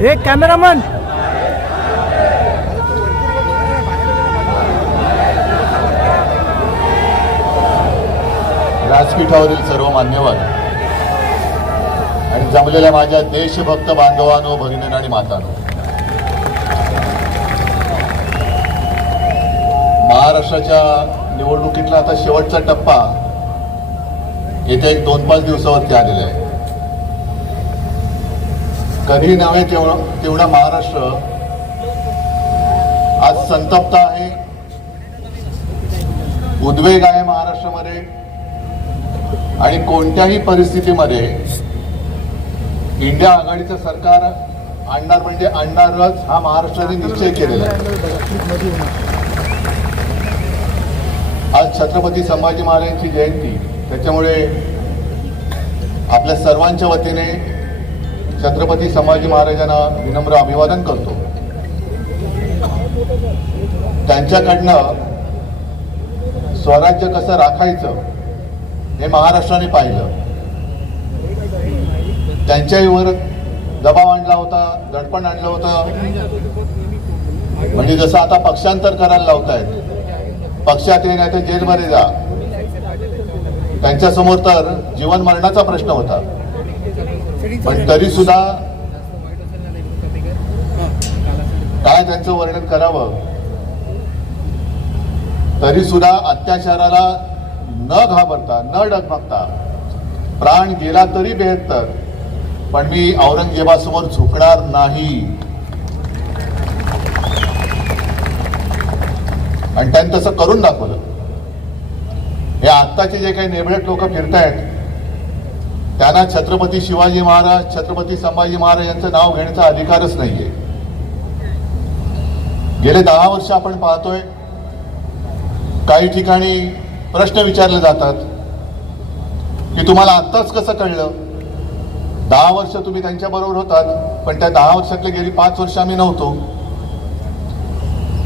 एक कॅमेरामन व्यासपीठावरील सर्व मान्यवर आणि जमलेल्या माझ्या देशभक्त बांधवांनो, भगिनींनो आणि मातांनो, महाराष्ट्राच्या निवडणुकीतला आता शेवटचा टप्पा येत्या 2-5 दिवसावरती आलेला आहे. कधी नव्हे तेवढा महाराष्ट्र आज संतप्त आहे, उद्वेग आहे महाराष्ट्रामध्ये. आणि कोणत्याही परिस्थितीमध्ये इंडिया आघाडीचं सरकार आणणार म्हणजे आणणारच हा महाराष्ट्राने निश्चय केलेला आहे. आज छत्रपती संभाजी महाराजांची जयंती, त्याच्यामुळे आपल्या सर्वांच्या वतीने छत्रपती संभाजी महाराजांना विनम्र अभिवादन करतो. त्यांच्याकडनं स्वराज्य कसं राखायचं हे महाराष्ट्राने पाहिलं. त्यांच्यावर दबाव आणला होता, दडपण आणलं होतं. म्हणजे जसं आता पक्षांतर करायला लावतायत, पक्षात ये नाही तर जेलमध्ये जा. त्यांच्यासमोर तर जीवन मरणाचा प्रश्न होता, पण तरी सुद्धा काय त्यांचं वर्णन करावं. तरी सुद्धा अत्याचाराला न घाबरता, न डगमगता, प्राण गेला तरी बेहत्तर, पण मी औरंगजेबासमोर झुकणार नाही. आणि त्यांनी तसं करून दाखवलं. हे आत्ताचे जे काही नेबळेट लोक फिरतायत, त्यांना छत्रपती शिवाजी महाराज, छत्रपती संभाजी महाराज यांचं नाव घेण्याचा अधिकारच नाहीये. गेले 10 वर्ष आपण पाहतोय, काही ठिकाणी प्रश्न विचारले जातात की तुम्हाला आत्ताच कसं कळलं. 10 वर्ष तुम्ही त्यांच्या बरोबर होतात, पण त्या 10 वर्षातले गेली 5 वर्ष आम्ही नव्हतो.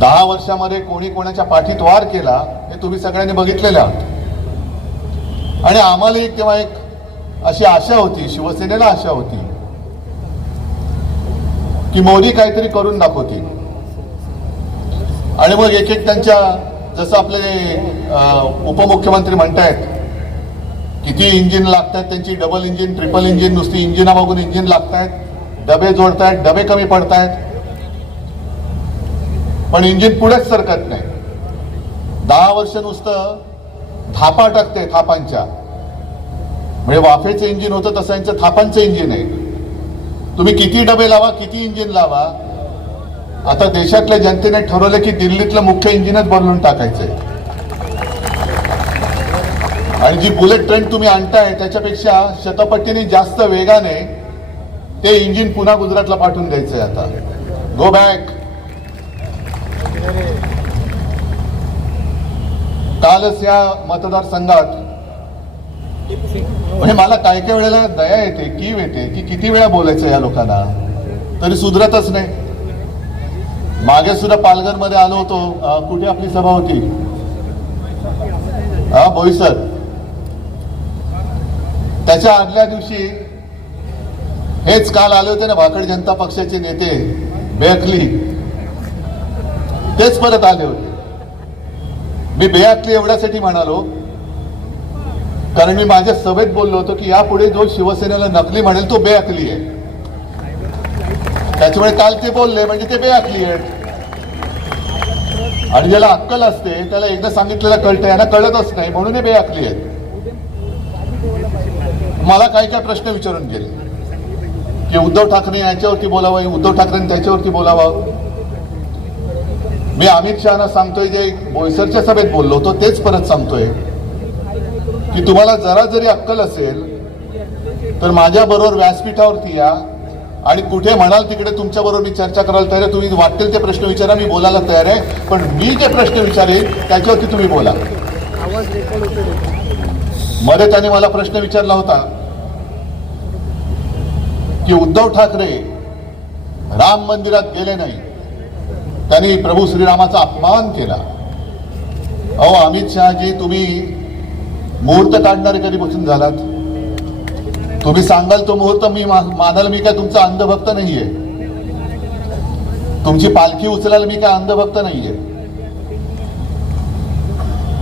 10 वर्षामध्ये कोणी कोणाच्या पाठीत वार केला हे तुम्ही सगळ्यांनी बघितलेले आहात. आणि आम्हाला तेव्हा एक अशी आशा होती, शिवसेनेला आशा होती की मोदी काहीतरी करून दाखवतील. आणि मग एक एक त्यांच्या, जसं आपले उपमुख्यमंत्री म्हणतायत, किती इंजिन लागतात त्यांची, डबल इंजिन, ट्रिपल इंजिन, नुसती इंजिना बघून इंजिन लागतायत, डबे जोडतायत, डबे कमी पडतायत, पण इंजिन पुढेच सरकत नाही. 10 वर्ष नुसतं थापा टाकते, थापांच्या. म्हणजे वाफेचं इंजिन होतं तसं यांचं थापांचं इंजिन आहे. तुम्ही किती डबे लावा, किती इंजिन लावा, आता देशातल्या जनतेने ठरवलं की दिल्लीतलं मुख्य इंजिनच बदलून टाकायचंय. आणि जी बुलेट ट्रेन तुम्ही आणताय त्याच्यापेक्षा शतपटीने जास्त वेगाने ते इंजिन पुन्हा गुजरातला पाठवून द्यायचंय. आता गो बॅक. कालच या मतदारसंघात म्हणजे मला काय काय वेळेला दया येते, कीव येते की किती वेळा बोलायचं या लोकांना, तरी सुधरतच नाही. मागे सुद्धा पालघरमध्ये आलो होतो, कुठे आपली सभा होती, बोईसर. त्याच्या आदल्या दिवशी हेच काल आले होते ना भाकड जनता पक्षाचे नेते बेअकली, तेच परत आले होते. मी बेअकली एवढ्यासाठी म्हणालो कारण मी माझ्या सभेत बोललो होतो की यापुढे जो शिवसेनेला नकली म्हणेल तो बेअकली आहे. त्याच्यामुळे काल ते बोलले म्हणजे ते बेअकली आहेत. आणि ज्याला अक्कल असते त्याला एकदा सांगितलेलं कळतं, यांना कळतच नाही म्हणून हे बेअकली आहेत. मला काय काय प्रश्न विचारून गेले की उद्धव ठाकरे याच्यावरती बोलावं, उद्धव ठाकरेंनी त्याच्यावरती बोलावं. मी अमित शहाना सांगतोय, जे बोईसरच्या सभेत बोललो होतो तेच परत सांगतोय की तुम्हाला जरा जरी अक्कल असेल तर माझ्या बरोबर व्यासपीठावरती या आणि कुठे म्हणाल तिकडे तुमच्या बरोबर मी चर्चा करायला तयार आहे. तुम्ही वाटेल ते प्रश्न विचारा, मी बोलायला तयार आहे, पण मी जे प्रश्न विचारेन त्याच्यावरती तुम्ही बोला. मध्ये त्याने मला प्रश्न विचारला होता की उद्धव ठाकरे राम मंदिरात गेले नाही, त्यांनी प्रभू श्रीरामाचा अपमान केला. अहो अमित शहाजी, तुम्ही मुहूर्त काढणारे कधीपासून झालात? तुम्ही सांगाल तो मुहूर्त मी मानाल, मी काय तुमचा अंधभक्त नाहीये. तुमची पालखी उचलायला मी काय अंधभक्त नाहीये.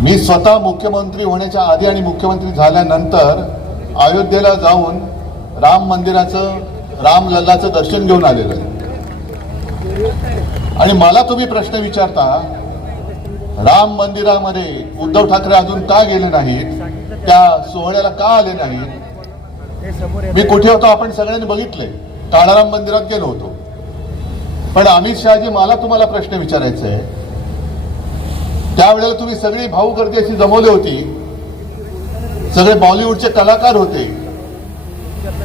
मी स्वतः मुख्यमंत्री होण्याच्या आधी आणि मुख्यमंत्री झाल्यानंतर अयोध्येला जाऊन राम मंदिराचं, रामलल्लाचं दर्शन घेऊन आलेलं आहे. आणि मला तुम्ही प्रश्न विचारता, राम मंदिरामध्ये उद्धव ठाकरे अजून का गेले नाहीत, त्या सोहळ्याला का आले नाहीत? मी कुठे होतो आपण सगळ्यांनी बघितले, काळाराम मंदिरात गेलो होतो. पण अमित शहाजी, मला तुम्हाला प्रश्न विचारायचा आहे, त्यावेळेला तुम्ही सगळी भाऊ गर्दी अशी जमवली होती, सगळे बॉलिवूडचे कलाकार होते,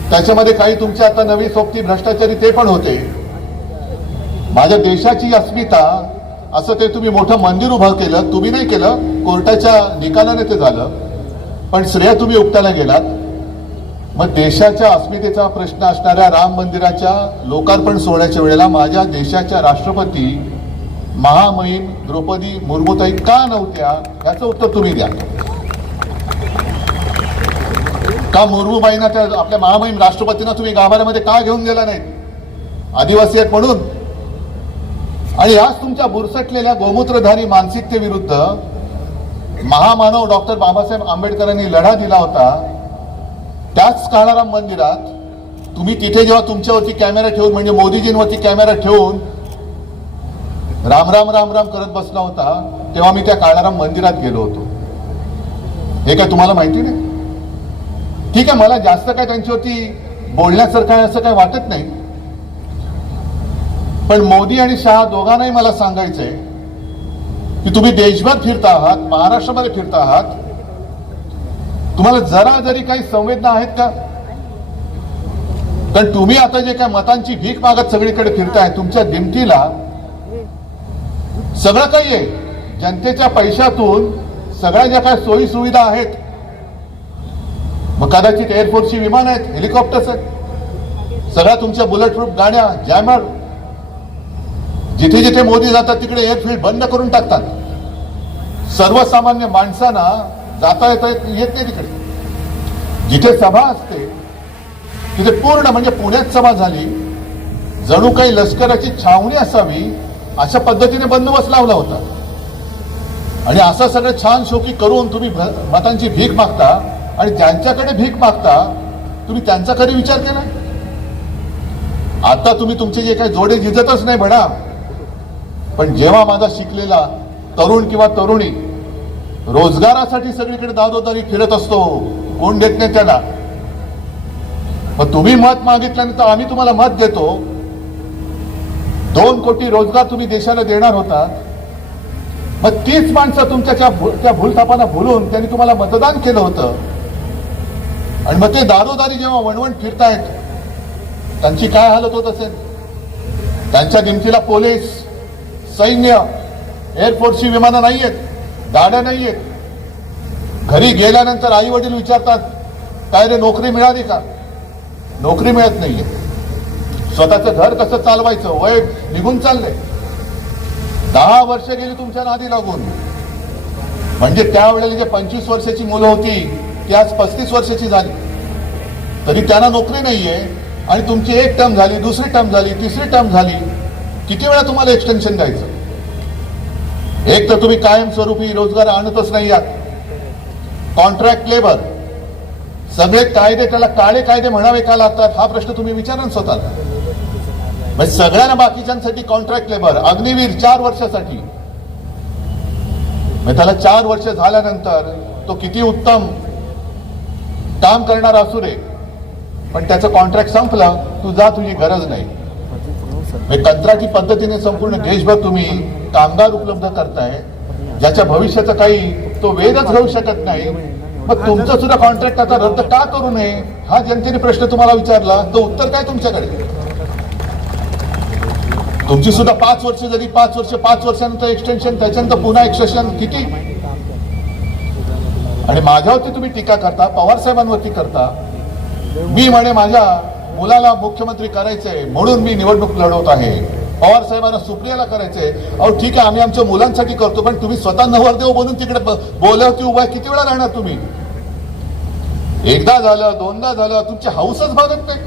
त्याच्यामध्ये काही तुमचे आता नवी सोबती भ्रष्टाचारी ते पण होते. माझ्या देशाची अस्मिता असं ते तुम्ही मोठं मंदिर उभं केलं, तुम्ही नाही केलं, कोर्टाच्या निकालाने ते झालं, पण श्रेय तुम्ही उपटायला गेलात. मग देशाच्या अस्मितेचा प्रश्न असणाऱ्या राम मंदिराच्या लोकार्पण सोहळ्याच्या वेळेला माझ्या देशाच्या राष्ट्रपती महामहिम द्रौपदी मुर्मूताई का नव्हत्या, याचं उत्तर तुम्ही द्या. का मुर्मूबाईंना, त्या आपल्या महामहिम राष्ट्रपतींना तुम्ही गाभाऱ्यामध्ये का घेऊन गेला नाही, आदिवासी आहेत म्हणून? आणि याच तुमच्या बुरसटलेल्या गोमूत्रधारी मानसिकतेविरुद्ध महामानव डॉक्टर बाबासाहेब आंबेडकरांनी लढा दिला होता. त्याच काळाराम मंदिरात तुम्ही तिथे जेव्हा तुमच्यावरती कॅमेरा ठेवून, म्हणजे मोदीजींवरती कॅमेरा ठेवून राम राम राम राम करत बसला होता, तेव्हा मी त्या काळाराम मंदिरात गेलो होतो. हे काय तुम्हाला माहिती नाही? ठीक आहे, मला जास्त काय त्यांच्यावरती बोलण्यासारखं आहे असं काय वाटत नाही. पण मोदी आणि शहा दोघांनाही मला सांगायचंय की तुम्ही देशभर फिरता आहात, महाराष्ट्रामध्ये फिरता आहात, तुम्हाला जरा जरी काही संवेदना आहेत का? कारण तुम्ही आता जे काय मतांची भीक मागत सगळीकडे फिरताय, तुमच्या दिमतीला सगळं काही आहे, जनतेच्या पैशातून सगळ्या ज्या काय सोयी सुविधा आहेत, मग कदाचित एअरफोर्सची विमान आहेत, हेलिकॉप्टर्स आहेत, सगळ्या तुमच्या बुलेट प्रूफ गाड्या, जॅमर, जिथे जिथे मोदी जातात तिकडे एअरफील्ड बंद करून टाकतात. सर्वसामान्य माणसांना जाता येता येत नाही तिकडे. जिथे सभा असते तिथे पूर्ण, म्हणजे पुण्यात सभा झाली, जणू काही लष्कराची छावणी असावी अशा पद्धतीने बंदोबस्त लावला होता. आणि असं सगळं छान शोकी करून तुम्ही मतांची भीक मागता, आणि ज्यांच्याकडे भीक मागता तुम्ही त्यांचा कधी विचार केला? आता तुम्ही तुमचे जे काही जोडे झिजतच नाही म्हणा, पण जेव्हा माझा शिकलेला तरुण किंवा तरुणी रोजगारासाठी सगळीकडे दारोदारी फिरत असतो, कोण देत नाही त्याला, मग तुम्ही मत मागितल्यानंतर आम्ही तुम्हाला मत देतो. 2 कोटी रोजगार तुम्ही देशाला देणार होता, मग तीच माणसं तुमच्या त्या भूलथापांना भुलून त्यांनी तुम्हाला मतदान केलं होतं. आणि मग ते दारोदारी जेव्हा वणवण फिरतायत, त्यांची काय हालत होत असेल? त्यांच्या दिमतीला पोलीस, सैन्य, एअरफोर्सची विमानं नाहीयेत, गाड्या नाहीयेत. घरी गेल्यानंतर आई वडील विचारतात, काय रे नोकरी मिळाली का? नोकरी मिळत नाहीये. स्वतःचं घर कसं चालवायचं, वय निघून चाललंय. 10 वर्ष गेली तुमच्या नादी लागून. म्हणजे त्यावेळेला जे 25 वर्षाची मुलं होती ती आज 35 वर्षाची झाली, तरी त्यांना नोकरी नाहीये. आणि तुमची 1 टर्म झाली, दुसरी टर्म झाली, तिसरी टर्म झाली. किती वेळा तुम्हाला एक्सटेन्शन द्यायचं? एक तर तुम्ही कायमस्वरूपी रोजगार आणतच नाही आहात. कॉन्ट्रॅक्ट लेबर, सगळे कायदे त्याला काळे कायदे म्हणावे का लागतात, हा प्रश्न तुम्ही विचारा ना स्वतःला. म्हणजे सगळ्यांना बाकीच्यांसाठी कॉन्ट्रॅक्ट लेबर, अग्निवीर 4 वर्षासाठी, त्याला 4 वर्ष झाल्यानंतर तो किती उत्तम काम करणारा असू दे, पण त्याचं कॉन्ट्रॅक्ट संपलं, तू जा, तुझी गरज नाही. कंत्राटी पद्धतीने संपूर्ण देशभर तुम्ही कामगार उपलब्ध करताय, ज्याच्या भविष्याचं काही तो वेधच घेऊ शकत नाही. मग तुमचं सुद्धा कॉन्ट्रॅक्ट आता रद्द का करू नये, हा जनतेने प्रश्न तुम्हाला विचारला, तर उत्तर काय तुमच्याकडे? तुमची सुद्धा 5 वर्ष जरी 5 वर्षानंतर एक्सटेन्शन, त्याच्यानंतर पुन्हा एक्सटेन्शन, किती? आणि माझ्यावरती तुम्ही टीका करता, पवार साहेबांवरती करता. मी म्हणे माझ्या मुलाला मुख्यमंत्री करायचंय म्हणून मी निवडणूक लढवत आहे, पवार साहेबांना सुप्रियाला करायचंय. अहो ठीक आहे, आम्ही आमच्या मुलांसाठी करतो, पण तुम्ही स्वतः नवरदेव बनून तिकडे बोलवती उभा किती वेळा राहणार तुम्ही? एकदा झालं, 2दा झालं, तुमची हौसच भागत नाही.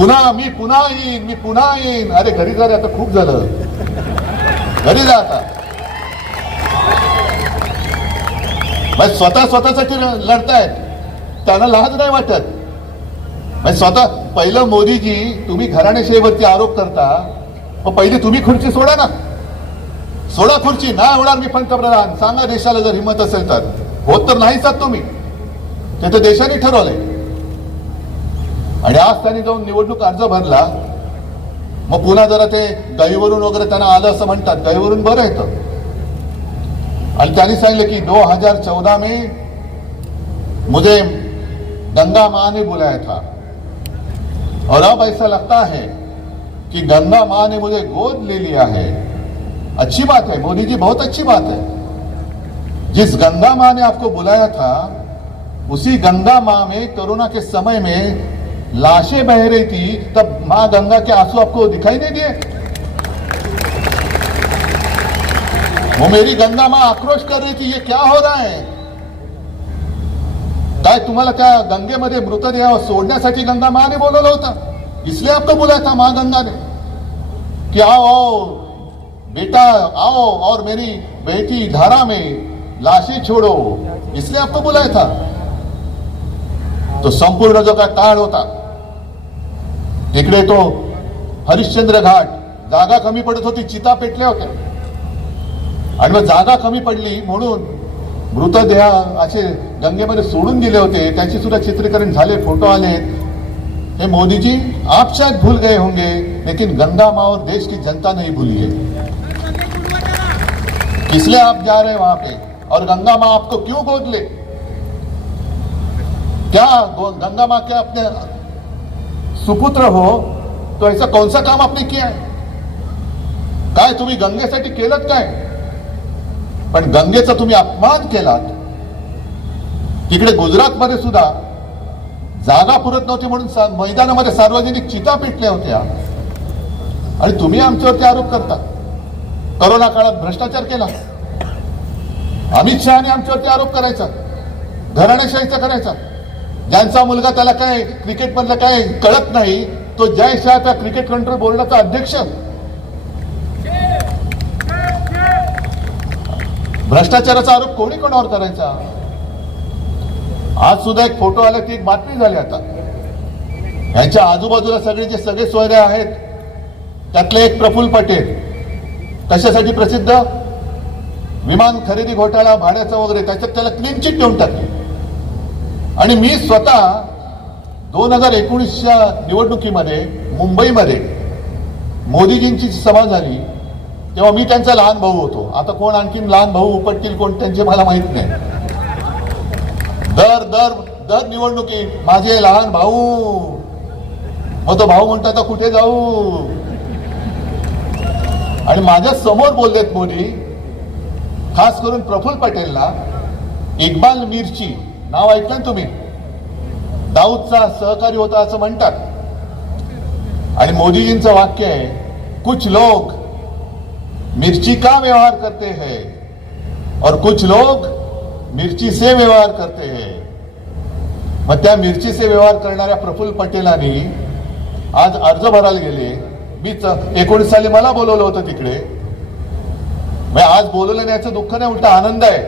मी पुन्हा येईन. अरे घरी जा रे, आता खूप झालं, घरी जा आता. स्वतःसाठी लढतायत, त्यांना लाज नाही वाटत. स्वतः पहिलं मोदीजी, तुम्ही घराणेशाहीवरती आरोप करता, मग पहिले तुम्ही खुर्ची सोडा ना, सोडा खुर्ची. नाही होणार मी पंतप्रधान, सांगा देशाला जर हिंमत असेल तर. होत तर नाहीच आहात तुम्ही, ते तर देशाने ठरवलंय. आणि आज त्यांनी जाऊन निवडणूक अर्ज भरला, मग पुन्हा जरा ते गहीवरून वगैरे त्यांना आलं असं म्हणतात. गहीवरून बरं येतं. आणि त्यांनी सांगितलं की 2014 में मुझे गंगा माँ ने बुलाया था और अब ऐसा लगता है कि गंगा माँ ने मुझे गोद ले लिया है. अच्छी बात है मोदी जी, बहुत अच्छी बात है. जिस गंगा माँ ने आपको बुलाया था, उसी गंगा माँ में कोरोना के समय में लाशें बह रही थी, तब माँ गंगा के आंसू आपको दिखाई नहीं दिए? वो मेरी गंगा माँ आक्रोश कर रही थी, ये क्या हो रहा है? काय तुम्हाला त्या गंगेमध्ये मृतदेह सोडण्यासाठी गंगा माँ ने बोलवलं होतं, इसलिए आपको बुलाया था माँ गंगा ने कि आओ बेटा आओ और मेरी बेटी धारा में लाशें छोड़ो, इसलिए आपको बुलाया था. तो संपूर्ण जो काय काळ होता, तिकडे तो हरिश्चंद्र घाट, जागा कमी पडत होती, चिता पेटल्या होत्या. आणि मग जागा कमी पडली म्हणून मृतदेह असे गंगेमध्ये सोडून दिले होते, त्याची सुद्धा चित्रीकरण झाले, फोटो आले. हे मोदी जी आप शायद भूल गए होंगे, लेकिन गंगा माँ और देश की जनता नहीं भूली है. इसलिए आप जा रहे हैं वहां पे, और गंगा माँ आपको क्यों गोद ले? क्या गंगा माँ क्या अपने सुपुत्र हो, तो ऐसा कौन सा काम आपने किया है? काय तुम्ही गंगेसाठी केलं काय? पण गंगेचा तुम्ही अपमान केलात. तिकडे गुजरातमध्ये सुद्धा जागा पुरत नव्हती म्हणून मैदानामध्ये सार्वजनिक चिता पेटल्या होत्या, आणि तुम्ही आमच्यावरती आरोप करता. कोरोना काळात भ्रष्टाचार केला, अमित शहाने आमच्यावरती आरोप करायचा, घराणेशाहीचा करायचा. ज्यांचा मुलगा त्याला काय क्रिकेट मधलं काय कळत नाही, तो जय शाह त्या क्रिकेट कंट्रोल बोर्डाचा अध्यक्ष. भ्रष्टाचाराचा आरोप कोणी कोणावर करायचा? आज सुद्धा एक फोटो आला, ती एक बातमी झाली. आता यांच्या आजूबाजूला सगळे सोयरे आहेत, त्यातले एक प्रफुल्ल पटेल कशासाठी प्रसिद्ध, विमान खरेदी घोटाळा, भाड्याचा वगैरे, त्याच्यात त्याला क्लीन चिट देऊन टाकली. आणि मी स्वतः 2019च्या निवडणुकीमध्ये मुंबईमध्ये मोदीजींची सभा झाली, तेव्हा मी त्यांचा लहान भाऊ होतो. आता कोण आणखीन लहान भाऊ उपटतील कोण त्यांचे मला माहित नाही. दर निवडणुकीत माझे लहान भाऊ, मग तो भाऊ म्हणतो आता कुठे जाऊ. आणि माझ्या समोर बोललेत मोदी, खास करून प्रफुल्ल पटेलला. इक्बाल मिर्ची नाव ऐकलं ना तुम्ही, दाऊदचा सहकारी होता असं म्हणतात. आणि मोदीजींचं वाक्य आहे, कुछ लोग मिर्ची का व्यवहार करते हैं और कुछ लोग मिर्ची से व्यवहार करते हैं. मग त्या मिरची से व्यवहार करणाऱ्या प्रफुल्ल पटेलांनी आज अर्ज भरायला गेले. मी 19 साली मला बोलवलं होतं तिकडे. मग आज बोलवलं नाही याचं दुःख नाही, उलटा आनंद आहे.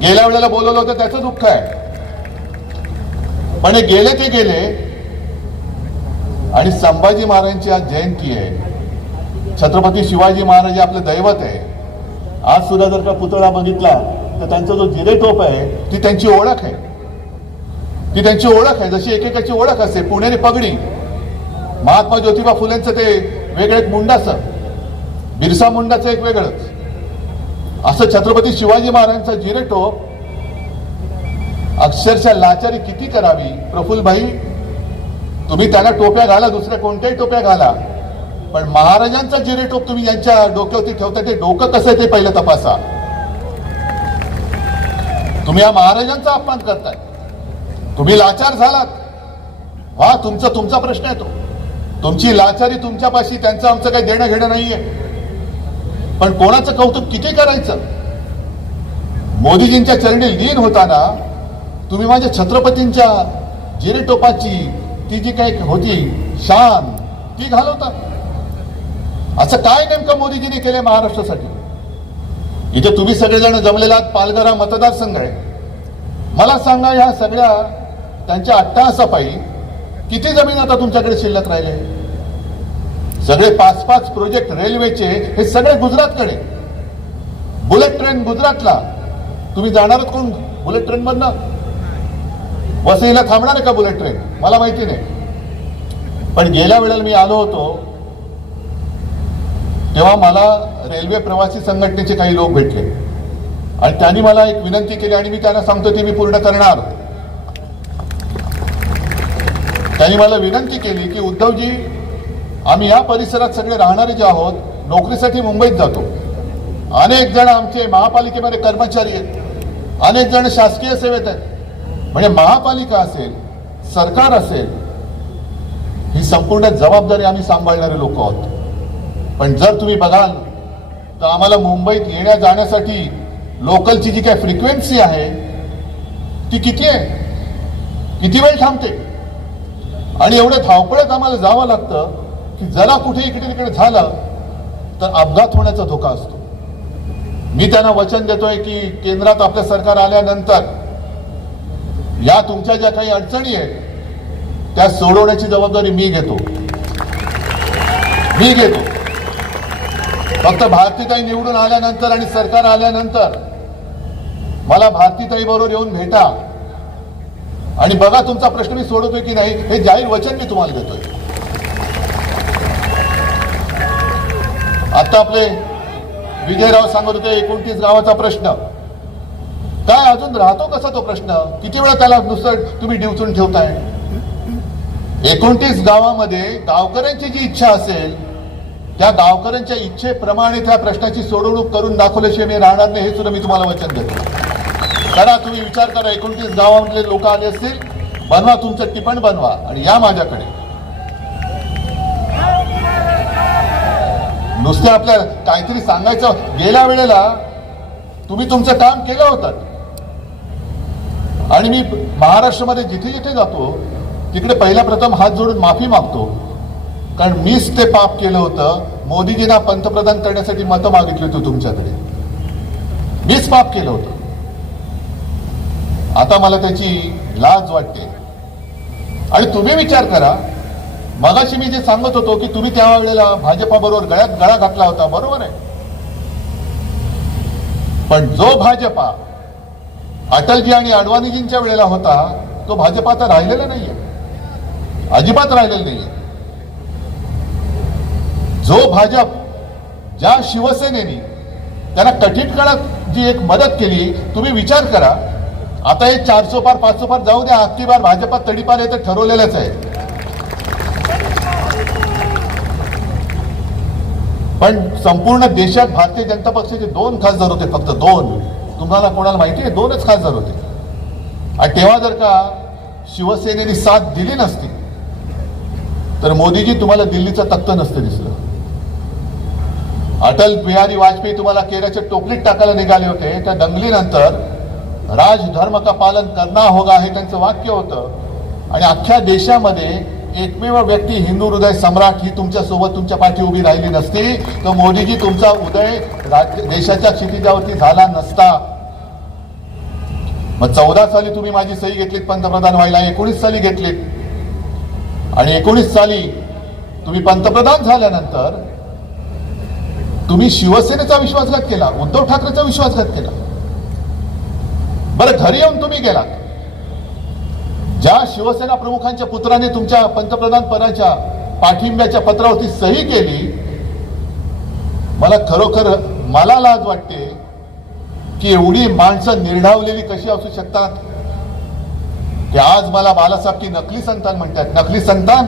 गेल्या वेळेला बोलवलं होतं त्याचं दुःख आहे. पण हे गेले ते गेले. आणि संभाजी महाराजांची आज जयंती आहे. छत्रपती शिवाजी महाराज आपलं दैवत आहे. आज सुद्धा जर का पुतळा बघितला तर त्यांचा जो जिरेटोप आहे ती त्यांची ओळख आहे. ती त्यांची ओळख आहे. जशी एकेकाची ओळख असते. पुणेरी पगडी, महात्मा ज्योतिबा फुलेंचं ते वेगळं एक मुंडाचं, बिरसा मुंडाचं एक वेगळंच, असं छत्रपती शिवाजी महाराजांचा जिरेटोप. अक्षरशः लाचारी किती करावी प्रफुल्ल भाई, तुम्ही त्याला टोप्या घाला, दुसऱ्या कोणत्याही टोप्या घाला, पण महाराजांचा जिरेटोप तुम्ही यांच्या डोक्यावरती ठेवता, ते डोकं कसं आहे ते पहिलं तपासा. तुम्ही या महाराजांचा अपमान करताय. तुम्ही लाचार झालात, वा तुमचा प्रश्न आहे तो. तुमची लाचारी तुमच्यापाशी, त्यांचं आमचं काही देणं घेणं नाहीये. पण कोणाचं कौतुक किती करायचं. मोदीजींच्या चरणी लीन होताना तुम्ही माझ्या छत्रपतींच्या जिरेटोपाची, ती जी काही होती शान ती घालवतात। असं काय नेमकं मोदीजींनी केलंय महाराष्ट्रासाठी? इथे तुम्ही सगळेजण जमलेला पालघर हा मतदारसंघ आहे, मला सांगा ह्या सगळ्या त्यांच्या अट्टाहासापायी किती जमीन आता तुमच्याकडे शिल्लक राहिले? सगळे 5-5 प्रोजेक्ट रेल्वेचे हे सगळे गुजरातकडे। बुलेट ट्रेन गुजरातला, तुम्ही जाणार कोण बुलेट ट्रेन मधनं? वसईला थांबणार आहे का बुलेट ट्रेन? मला माहिती नाही, पण गेल्या वेळेला मी आलो होतो तेव्हा मला रेल्वे प्रवासी संघटनेचे काही लोक भेटले आणि त्यांनी मला एक विनंती केली आणि मी त्यांना सांगतो ती मी पूर्ण करणार। त्यांनी मला विनंती केली की उद्धवजी, आम्ही या परिसरात सगळे राहणारे जे आहोत नोकरीसाठी मुंबईत जातो, अनेक जण आमचे महापालिकेमध्ये कर्मचारी आहेत, अनेक जण शासकीय सेवेत आहेत, म्हणजे महापालिका असेल सरकार असेल ही संपूर्ण जबाबदारी आम्ही सांभाळणारे लोक आहोत। पण जर तुम्ही बघाल तर आम्हाला मुंबईत येण्या जाण्यासाठी लोकलची जी काही फ्रिक्वेन्सी आहे ती किती आहे, किती वेळ थांबते आणि एवढं धावपळत आम्हाला जावं लागतं की जरा कुठे इकडे तिकडे झालं तर अपघात होण्याचा धोका असतो। मी त्यांना वचन देतोय की केंद्रात आपलं सरकार आल्यानंतर या तुमच्या ज्या काही अडचणी आहेत त्या सोडवण्याची जबाबदारी मी घेतो। फक्त भारतीताई निवडून आल्यानंतर आणि सरकार आल्यानंतर मला भारतीताई बरोबर येऊन भेटा आणि बघा तुमचा प्रश्न मी सोडवतोय की नाही, हे जाहीर वचन मी तुम्हाला देतोय। आता आपले विजयराव सांगत होते 29 गावाचा प्रश्न, काय अजून राहतो कसा तो प्रश्न? किती वेळा त्याला नुसतं तुम्ही डिवचून ठेवताय? 29 गावामध्ये गावकऱ्यांची जी इच्छा असेल त्या गावकऱ्यांच्या इच्छेप्रमाणे त्या प्रश्नाची सोडवणूक करून दाखवल्याशिवाय मी राहणार नाही, हे सुद्धा मी तुम्हाला वचन देतो। करा, तुम्ही विचार करा, 29 गावामधले लोक आले असतील, बनवा तुमचं टिपण बनवा आणि या माझ्याकडे। नुसते आपल्या काहीतरी सांगायचं, गेल्या वेळेला तुम्ही तुमचं काम केलं होतं आणि मी महाराष्ट्रामध्ये जिथे जिथे जातो तिकडे पहिला प्रथम हात जोडून माफी मागतो, कारण मीच ते पाप केलं होतं। मोदीजींना पंतप्रधान करण्यासाठी मतं मागितली होती तुमच्याकडे, मीच पाप केलं होतं। आता मला त्याची लाज वाटते। आणि तुम्ही विचार करा, मगाशी मी जे सांगत होतो की तुम्ही त्यावेळेला भाजपाबरोबर गळ्यात गळा घातला होता, बरोबर आहे, पण जो भाजपा अटलजी आणि अडवाणीजींच्या वेळेला होता तो भाजपा आता राहिलेला नाहीये, अजिबात राहिलेला नाहीये। जो भाजप, ज्या शिवसेनेने त्यांना कठीण काळात जी एक मदत केली, तुम्ही विचार करा, आता हे 400 पार 500 पार जाऊ द्या, अगदी बार भाजपात तडीपार येतं ठरवलेलंच आहे। पण संपूर्ण देशात भारतीय जनता पक्षाचे 2 खासदार होते, फक्त 2, तुम्हाला कोणाला माहिती आहे, 2च खासदार होते। आणि तेव्हा जर का शिवसेनेने साथ दिली नसती तर मोदीजी तुम्हाला दिल्लीचं तख्त नसतं दिसलं। अटल बिहारी वाजपेयी तुम्हाला केराच्या टोपलीत टाकायला निघाले होते, त्या दंगलीनंतर राजधर्म का पालन करना होगा हे त्यांचं वाक्य होतं आणि अख्ख्या देशामध्ये एकमेव व्यक्ती हिंदू हृदय सम्राट ही तुमच्या सोबत तुमच्या पाठी उभी राहिली नसती तर मोदीजी तुमचा उदय देशाच्या क्षितिजावरती झाला नसता। मग 14 साली तुम्ही माझी सही घेतलीत पंतप्रधान व्हायला, 19 साली घेतलीत आणि 19 साली तुम्ही पंतप्रधान झाल्यानंतर तुम्ही शिवसेनेचा विश्वासघात केला, उद्धव ठाकरेचा विश्वासघात केला। बरं, घरी येऊन तुम्ही गेलात, ज्या शिवसेना प्रमुखांच्या पुत्राने तुमच्या पंतप्रधान पदाच्या पाठिंब्याच्या पत्रावरती सही केली, मला खरोखर मला लाज वाटते की एवढी माणसं निर्ढावलेली कशी असू शकतात की आज मला बालासाहेब की नकली संतान म्हणतात। नकली संतान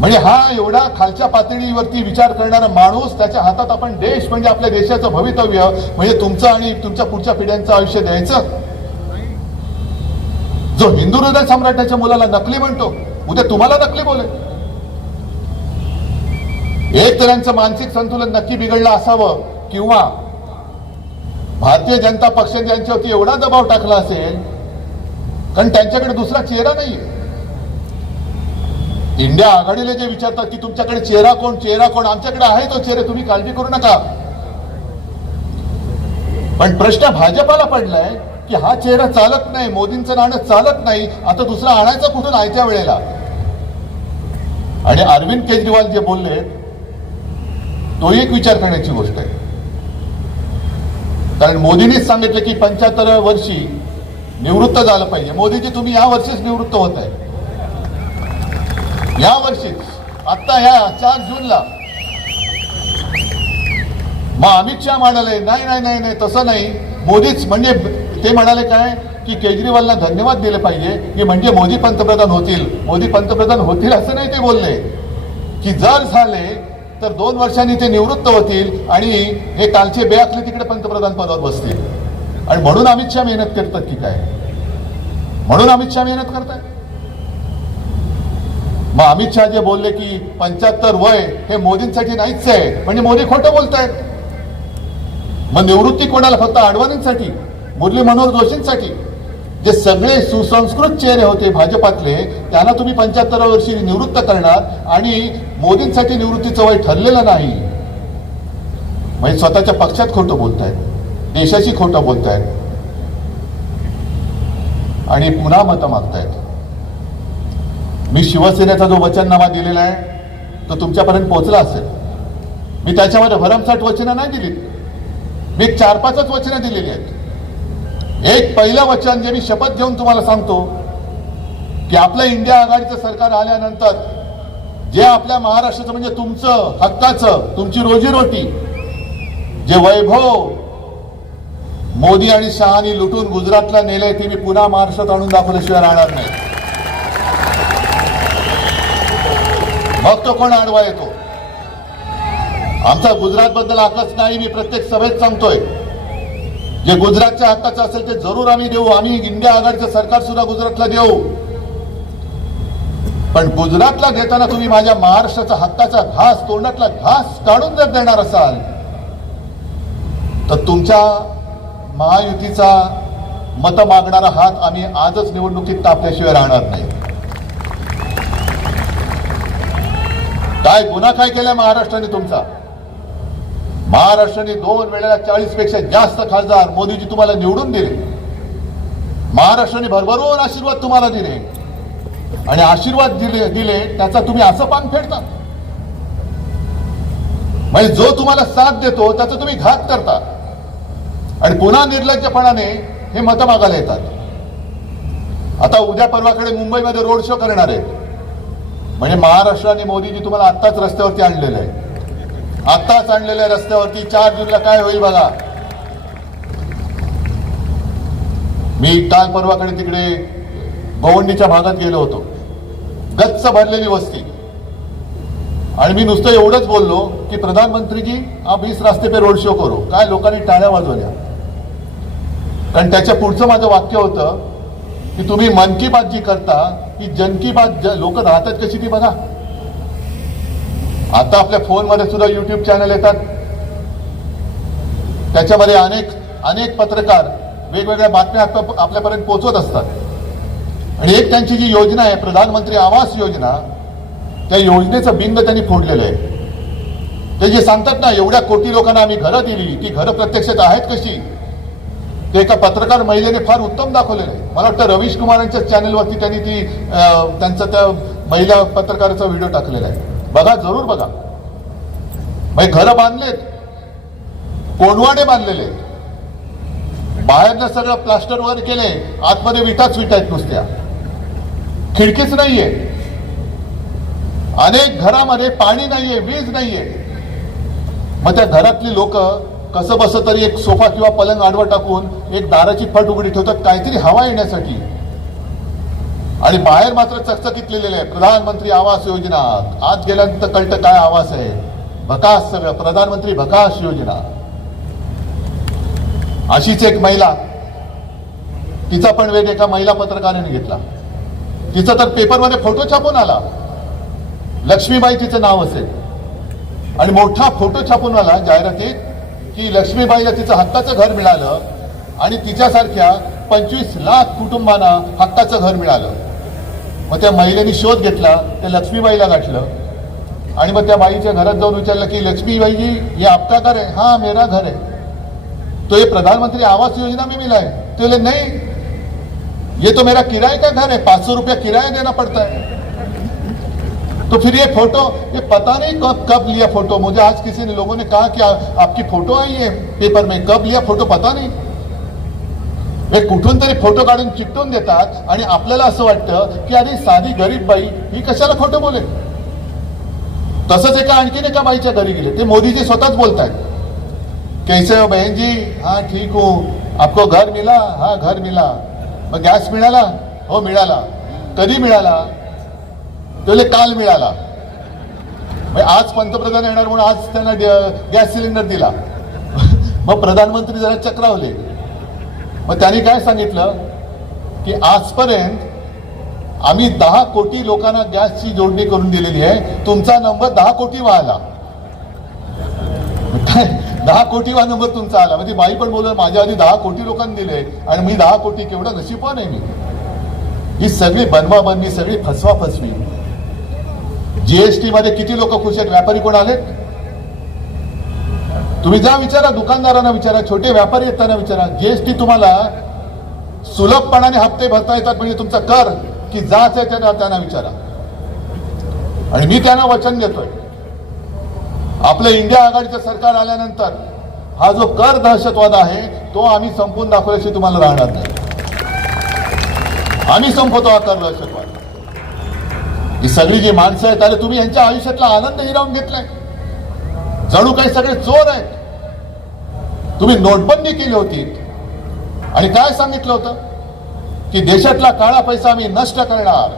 म्हणजे हा एवढा खालच्या पातळीवरती विचार करणारा माणूस, त्याच्या हातात आपण देश म्हणजे आपल्या देशाचं भवितव्य म्हणजे तुमचं आणि तुमच्या पुढच्या पिढ्यांचं आयुष्य द्यायचं। जो हिंदू हृदय सम्राटाच्या मुलाला नकली म्हणतो, उद्या तुम्हाला नकली बोलेल। एक तर यांचं मानसिक संतुलन नक्की बिघडलं असावं किंवा भारतीय जनता पक्षाने यांच्यावरती एवढा दबाव टाकला असेल कारण त्यांच्याकडे दुसरा चेहरा नाहीये. इंडिया आघाडीला जे विचारतात की तुमच्याकडे चेहरा कोण, आमच्याकडे आहे तो चेहरा, तुम्ही काळजी करू नका. पण प्रश्न भाजपाला पडलाय की हा चेहरा चालत नाही, मोदींचं नाणं चालत नाही, आता दुसरा आणायचा कुठून आयत्या वेळेला. आणि अरविंद केजरीवाल जे बोलले तो एक विचार करण्याची गोष्ट आहे. कारण मोदींनीच सांगितलं की 75व्या वर्षी निवृत्त झालं पाहिजे. मोदीजी तुम्ही या वर्षीच निवृत्त होत आहे, या वर्षीच, आता ह्या 4 जूनला. मग अमित शहा म्हणाले नाही नाही नाही नाही तसं नाही. मोदीच म्हणजे ते म्हणाले काय की केजरीवालला धन्यवाद दिले पाहिजे की म्हणजे मोदी पंतप्रधान होतील. मोदी पंतप्रधान होतील असं नाही ते बोलले की जर झाले तर 2 वर्षांनी ते निवृत्त होतील आणि हे कालचे बेअकले तिकडे पंतप्रधान पदावर बसतील. आणि म्हणून अमित शहा मेहनत करतात की काय, म्हणून अमित शहा मेहनत करतात. मग अमित शहा जे बोलले की 75 वय हे मोदींसाठी नाहीच आहे म्हणजे मोदी खोटं बोलतायत. मग निवृत्ती कोणाला, फक्त अडवाणींसाठी, मुरली मनोहर जोशींसाठी, जे सगळे सुसंस्कृत चेहरे होते भाजपातले त्यांना तुम्ही 75व्या वर्षी निवृत्त करणार आणि मोदींसाठी निवृत्तीचं वय ठरलेलं नाही. म्हणजे स्वतःच्या पक्षात खोटं बोलतायत, देशाशी खोटं बोलतायत आणि पुन्हा मतं मागतायत. मी शिवसेनेचा जो वचननामा दिलेला आहे तो तुमच्यापर्यंत पोहोचला असेल. मी त्याच्यामध्ये भरमसाठ वचनं नाही दिली, मी 4-5च वचनं दिलेली आहेत. एक पहिलं वचन जे मी शपथ घेऊन तुम्हाला सांगतो की आपलं इंडिया आघाडीचं सरकार आल्यानंतर जे आपल्या महाराष्ट्राचं म्हणजे तुमचं हक्काचं, तुमची रोजीरोटी, जे वैभव मोदी आणि शहानी लुटून गुजरातला नेलंय ते मी पुन्हा महाराष्ट्रात आणून दाखवल्याशिवाय राहणार नाही. मग तो कोण आडवा येतो. आमचा गुजरात बद्दल हक्कच नाही, मी प्रत्येक सभेत सांगतोय. जे गुजरातच्या हक्काचं असेल ते जरूर आम्ही देऊ. आम्ही इंडिया आघाडीचं सरकार सुद्धा गुजरातला देऊ. पण गुजरातला देताना तुम्ही माझ्या महाराष्ट्राचा हक्काचा घास, तोंडातला घास काढून जर देणार असाल तर तुमच्या महायुतीचा मत मागणारा हात आम्ही आजच निवडणुकीत कापल्याशिवाय राहणार नाही. काय गुन्हा काय केलाय महाराष्ट्राने तुमचा. महाराष्ट्राने 2 वेळेला 40 पेक्षा जास्त खासदार मोदीजी तुम्हाला निवडून दिले. महाराष्ट्राने भरभरून आशीर्वाद तुम्हाला दिले आणि आशीर्वाद दिले त्याचा तुम्ही असं पान फेडता. म्हणजे जो तुम्हाला साथ देतो त्याचा तुम्ही घात करता आणि पुन्हा निर्लज्जपणाने हे मतं मागायला येतात. आता उद्या परवाकडे मुंबईमध्ये रोड शो करणार आहे. म्हणजे महाराष्ट्र आणि मोदीजी तुम्हाला आत्ताच रस्त्यावरती आणलेलं आहे, आत्ताच आणलेलं आहे रस्त्यावरती. 4 जूनला काय होईल बघा. मी काल परवाकडे तिकडे गोवंडीच्या भागात गेलो होतो, गच्च भरलेली वस्ती. आणि मी नुसतं एवढंच बोललो की प्रधानमंत्री जी आप इस रास्ते पे रोड शो करो. काय लोकांनी टाळ्या वाजवल्या. कारण त्याच्या पुढचं माझं वाक्य होतं की तुम्ही मन की बात जी करता ही जन की बात लोक राहतात कशी ती बघा. आता आपल्या फोनमध्ये सुद्धा युट्यूब चॅनल येतात, त्याच्यामध्ये अनेक पत्रकार वेगवेगळ्या बातम्या आपल्यापर्यंत पोहोचवत असतात. आणि एक त्यांची जी योजना आहे प्रधानमंत्री आवास योजना, त्या योजनेचं बिंब त्यांनी फोडलेलं आहे. ते जे सांगतात ना एवढ्या कोटी लोकांना आम्ही घरं दिली, ती घरं प्रत्यक्षात आहेत कशी ते एका पत्रकार महिलेने फार उत्तम दाखवलेलं आहे. मला वाटतं रवीश कुमारांच्या चॅनलवरती त्यांनी त्यांचा त्या महिला पत्रकाराचा व्हिडिओ टाकलेला आहे. बघा, जरूर बघा. म्हणजे घरं बांधलेत, कोणवाडे बांधलेले, बाहेरनं सगळं प्लास्टर वगैरे केले, आतमध्ये विटाच आहेत नुसत्या, खिडकीच नाहीये. अनेक घरामध्ये पाणी नाहीये, वीज नाहीये. मग त्या घरातली लोक कसं बसं तरी एक सोफा किंवा पलंग आडवं टाकून एक दाराची फट उघडी ठेवतात काहीतरी हवा येण्यासाठी. आणि बाहेर मात्र चकचकीत लिहिलेलं आहे प्रधानमंत्री आवास योजना. आत गेल्यानंतर कळतं काय आवास आहे. भकास सगळं, प्रधानमंत्री भकास योजना. अशीच एक महिला, तिचा पण वेध एका महिला पत्रकाराने घेतला. तिचा तर पेपरमध्ये फोटो छापून आला, लक्ष्मीबाई तिचं नाव असेल, आणि मोठा फोटो छापून आला जाहिरातीत की लक्ष्मीबाईला तिचं हक्काचं घर मिळालं आणि तिच्यासारख्या 25 लाख कुटुंबांना हक्काचं घर मिळालं. मग त्या महिलेने शोध घेतला, त्या लक्ष्मीबाईला गाठलं आणि मग त्या बाईच्या घरात जाऊन विचारलं की लक्ष्मीबाई जी ये आपका घर है? हाँ मेरा घर है. तो ये प्रधानमंत्री आवास योजना में मिला है? तो बोले नहीं, ये तो मेरा किराए का घर है, 500 रुपया किराया देना पड़ता है. तो फिर ये फोटो, ये पता नहीं कब लिया फोटो. मुझे आज किसी ने लोगों ने कहा कि आपकी फोटो आई है पेपर में, कब लिया फोटो पता नाही. हे कुठून तरी फोटो काढून चिकटून देतात आणि आपल्याला असं वाटतं की अरे साधी गरीब बाई ही कशाला खोटं बोले. तसंच एका आणखीन एका बाईच्या घरी गेले, ते मोदीजी स्वतःच बोलतायत, कैसे हो बहन जी? हाँ ठीक हूँ. आपको घर मिला? हाँ घर मिला. मग गॅस मिळाला? हो मिळाला. कधी मिळाला? त्याला काल मिळाला. आज पंतप्रधान येणार म्हणून आज त्यांना गॅस सिलेंडर दिला. मग प्रधानमंत्री जरा चक्रावले. मग त्यांनी काय सांगितलं की आजपर्यंत आम्ही 10 कोटी लोकांना गॅसची जोडणी करून दिलेली आहे, तुमचा नंबर 10 कोटी आला. 10 कोटीवा नंबर तुमचा आला. म्हणजे बाई पण बोलत माझ्या आधी 10 कोटी लोकांनी दिले आणि मी 10 कोटी, केवढा नशीबवान आहे मी. ही सगळी बनवाबनवी, सगळी फसवाफसवी. जीएसटी मध्ये किती लोक खुश आहेत? व्यापारी कोण आले? तुम्ही जा विचारा, दुकानदारांना विचारा, छोटे व्यापारी आहेत त्यांना विचारा. जीएसटी तुम्हाला सुलभपणाने हप्ते भरता येतात म्हणजे तुमचा कर की जाच आहे त्यांना विचारा. आणि मी त्यांना वचन देतोय, आपलं इंडिया आघाडीचं सरकार आल्यानंतर हा जो कर दहशतवाद आहे तो आम्ही संपवून दाखवल्याशिवाय तुम्हाला राहणार नाही. आम्ही संपवतो हा कर दहशतवाद. ही सगळी जी माणसं आहेत त्याला तुम्ही यांच्या आयुष्यातला आनंद हिरावून घेतलाय. जणू काही सगळे चोर आहेत. तुम्ही नोटबंदी केली होती आणि काय सांगितलं होतं की देशातला काळा पैसा आम्ही नष्ट करणार.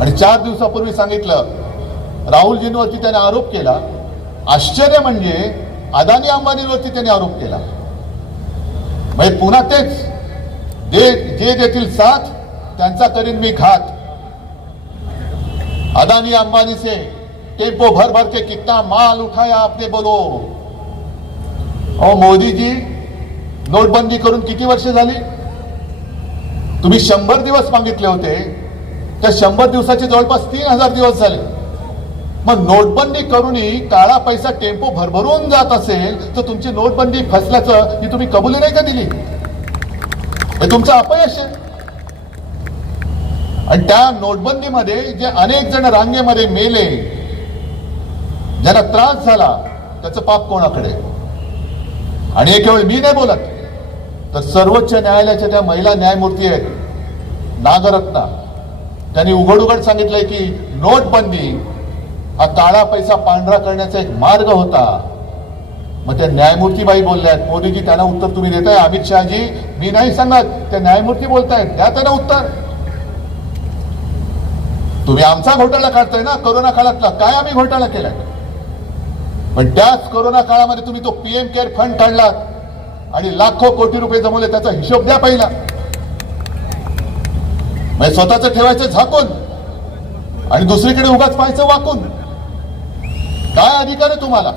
आणि 4 दिवसापूर्वी सांगितलं, राहुलजींवरती त्याने आरोप केला. आश्चर्य म्हणजे अदानी अंबानीवरती त्याने आरोप केला. म्हणजे पुन्हा तेच, जे देतील साथ त्यांचा करीन मी घात. अदानी अंबानी से टेम्पो भर भर के कितना माल उठाया आपने बोलो. मोदी जी, नोटबंदी करून किती वर्ष झाली? तुम्ही 100 दिवस मागितले होते, त्या 100 दिवसाचे जवळपास 3000 दिवस झाले. मग नोटबंदी करूनही काळा पैसा टेम्पो भरभरून जात असेल तर तुमची नोटबंदी फसल्याचं ही तुम्ही कबुली नाही का दिली? हे तुमचं अपयश आहे. आणि त्या नोटबंदीमध्ये जे अनेक जण रांगेमध्ये मेले, ज्यांना त्रास झाला, त्याचं पाप कोणाकडे? आणि हे केवळ मी नाही बोलत, तर सर्वोच्च न्यायालयाच्या त्या महिला न्यायमूर्ती आहेत नागरत्ना, त्यांनी उघड उघड सांगितलंय की नोटबंदी हा काळा पैसा पांढरा करण्याचा एक मार्ग होता. मग त्या न्यायमूर्तीबाई बोलल्यात, मोदीजी त्यांना उत्तर तुम्ही देताय? अमित शहाजी, मी नाही सांगत, त्या न्यायमूर्ती बोलतायत, द्या त्यांना उत्तर. तुम्ही आमचा घोटाळा काढताय ना, कोरोना काळातला. काय आम्ही घोटाळा केलाय? पण त्याच कोरोना काळामध्ये तुम्ही तो पीएम केअर फंड काढलात आणि लाखो कोटी रुपये जमवले. त्याचा हिशोब द्या पहिला. म्हणजे स्वतःच ठेवायचं झाकून आणि दुसरीकडे उगाच पाहायचं वाकून. काय अधिकार आहे तुम्हाला?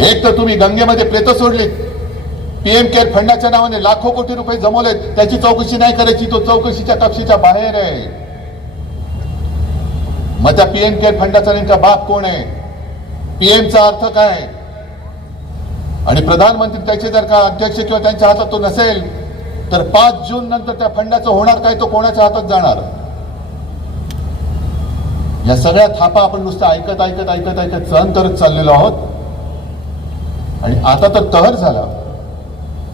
एक तर तुम्ही गंगेमध्ये प्रेत सोडलीत, पीएम केअर फंडाच्या नावाने लाखो कोटी रुपये जमवलेत, त्याची चौकशी नाही करायची, तो चौकशीच्या कक्षेच्या बाहेर आहे. मग त्या पीएम केअर फंडाचा नेमका बाप कोण आहे? पीएमचा अर्थ काय? आणि प्रधानमंत्री त्याचे जर का अध्यक्ष किंवा त्यांच्या हातात तो नसेल तर 5 जून नंतर त्या फंडाचं होणार काय? तो कोणाच्या हातात जाणार? या सगळ्या थापा आपण नुसतं ऐकत ऐकत ऐकत ऐकत सहन करत चाललेलो आहोत. आणि आता तर कहर झाला.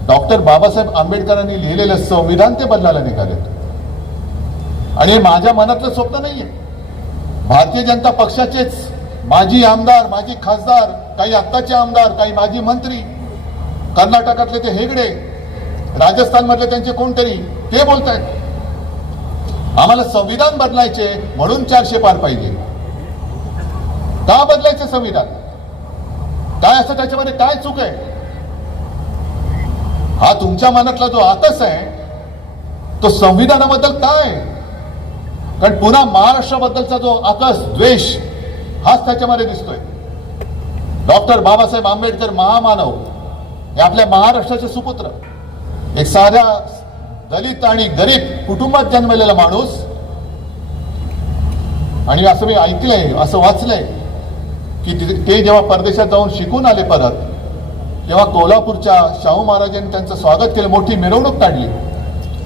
डॉक्टर बाबासाहेब आंबेडकरांनी लिहिलेलं संविधान ते बदलायला निघालेत. आणि हे माझ्या मनातलं स्वप्न नाहीये. भारतीय जनता पक्षाचेच माजी आमदार, माजी खासदार, काही आत्ताचे आमदार, काही माजी मंत्री, कर्नाटकातले ते हेगडे, राजस्थान मधले त्यांचे कोणतरी, ते बोलतायत आम्हाला संविधान बदलायचे म्हणून 400 पार पाहिजे. का बदलायचं संविधान? काय असं त्याच्यामध्ये काय चूक आहे? हा तुमच्या मनातला जो आकस आहे तो संविधानाबद्दल काय? कारण पुन्हा महाराष्ट्राबद्दलचा जो आकस, द्वेष, हाच त्याच्यामध्ये दिसतोय. डॉक्टर बाबासाहेब आंबेडकर महामानव हे आपल्या महाराष्ट्राचे सुपुत्र. एक साध्या दलित आणि गरीब कुटुंबात जन्मलेला माणूस, आणि असं मी ऐकलंय, असं वाचलंय की ते जेव्हा परदेशात जाऊन शिकून आले परत, तेव्हा कोल्हापूरच्या शाहू महाराजांनी त्यांचं स्वागत केलं, मोठी मिरवणूक काढली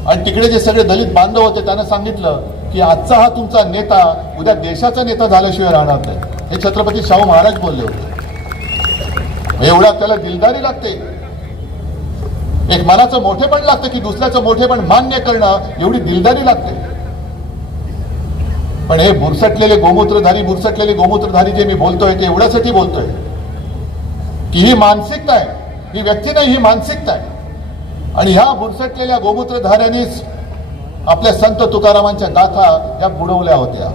आणि तिकडे जे सगळे दलित बांधव होते त्यांना सांगितलं की आजचा हा तुमचा नेता उद्या देशाचा नेता झाल्याशिवाय राहणार नाही. हे छत्रपती शाहू महाराज बोलले होते. एवढा त्याला दिलदारी लागते, एक मनाचं मोठेपण लागतं की दुसऱ्याचं मोठेपण मान्य करणं, एवढी दिलदारी लागते. पण हे बुरसटलेले गोमूत्रधारी जे मी बोलतोय ते एवढ्यासाठी बोलतोय की ही मानसिकता आहे, ही व्यक्ती नाही, ही मानसिकता आहे. आणि ह्या बुरसटलेल्या गोमूत्रधाऱ्यांनीच आपल्या संत तुकारामांच्या गाथा या बुडवल्या होत्या.